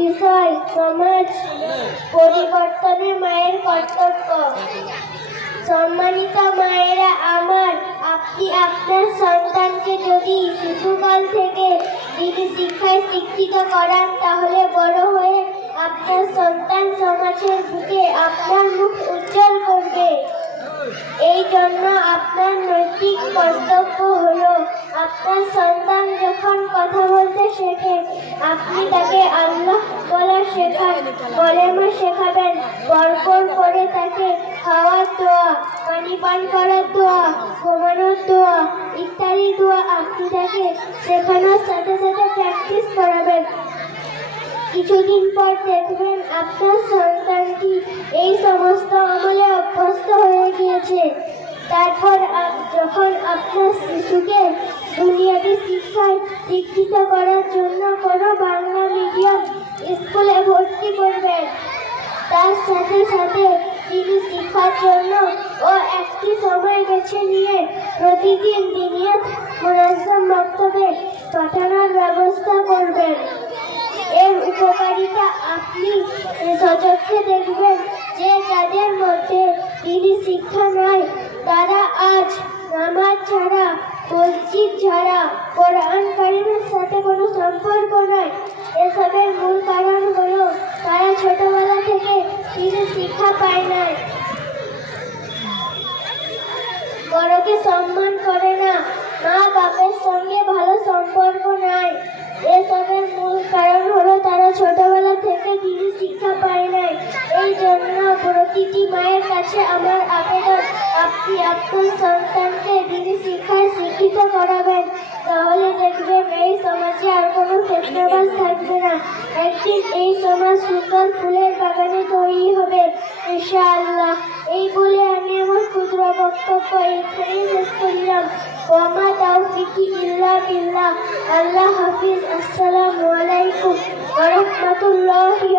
বিষয়, সমাজ পরিবর্তনে মায়ের কর্তব্য। সম্মানিত মায়েরা, আমার, আপনি আপনার সন্তানকে যদি শিশুকাল থেকে দিদি শিক্ষায় শিক্ষিত করান, তাহলে বড় হয়ে আপনার সন্তান সমাজের বুকে আপনার মুখ উজ্জ্বল করবে। এই জন্য আপনার নৈতিক কর্তব্য হলো, আপনার সন্তান যখন কথা বলতে শেখে। আপনি তাকে আল্লাহ বলা শেখান কলেমা শেখাবেন। পরপর করে তাকে খাওয়ার দোয়া পানি পান করার দোয়া, ঘুমানোর দোয়া ইত্যাদি দোয়া আপনি তাকে শেখানোর সাথে সাথে প্র্যাকটিস করাবেন। কিছুদিন পর দেখবেন আপনার সন্তানটি এই সমস্ত আমলে অভ্যস্ত হয়ে গিয়েছে তারপর আপ- যখন আপনার শিশুকে দুনিয়াকে শিক্ষায় শিক্ষিত করার জন্য কোনো বাংলা মিডিয়াম স্কুলে ভর্তি করবেন। তার সাথে সাথে তিনি শিক্ষার জন্য ও একটি সময় বেছে নিয়ে প্রতিদিন দিনিয়াত মুনাজ্জম মক্তবে পাঠানোর ব্যবস্থা করবেন। এর উপকারিতা আপনি সচক্ষে দেখবেন যে যাদের মধ্যে তিনি শিক্ষা নয় তারা আজ নামাজ ছাড়া মসজিদ ছাড়া কোরআন কারিমের সাথে কোনো সম্পর্ক নয় এসবের মূল কারণ হলো তারা ছোটবেলা থেকে তিনি শিক্ষা পায় নাই। বড়কে সম্মান করে না মা বাপের সঙ্গে ভালো সম্পর্ক নাই। এসবের মূল কারণ হলো তারা ছোটবেলা থেকে দিদি শিক্ষা পায় নাই। এই জন্য প্রতিটি মায়ের কাছে আমার আবেদন, আপনি আপনার সন্তানকে দিদি শিক্ষায় শিক্ষিত করাবেন, তাহলে দেখবেন এই সমাজে আর কোনো ফেতনাবাজ থাকবে না। একদিন এই সমাজ সুন্দর ফুলের বাগানে তৈরি হবে, ইনশাআল্লাহ। এই বলে আমি আমার ক্ষুদ্র বক্তব্য এখানেই শেষ করলাম। ওমা তাওফিকি ইল্লা বিল্লাহ। আল্লাহ হাফিজ। আসসালামু আলাইকুম ওয়া রাহমাতুল্লাহি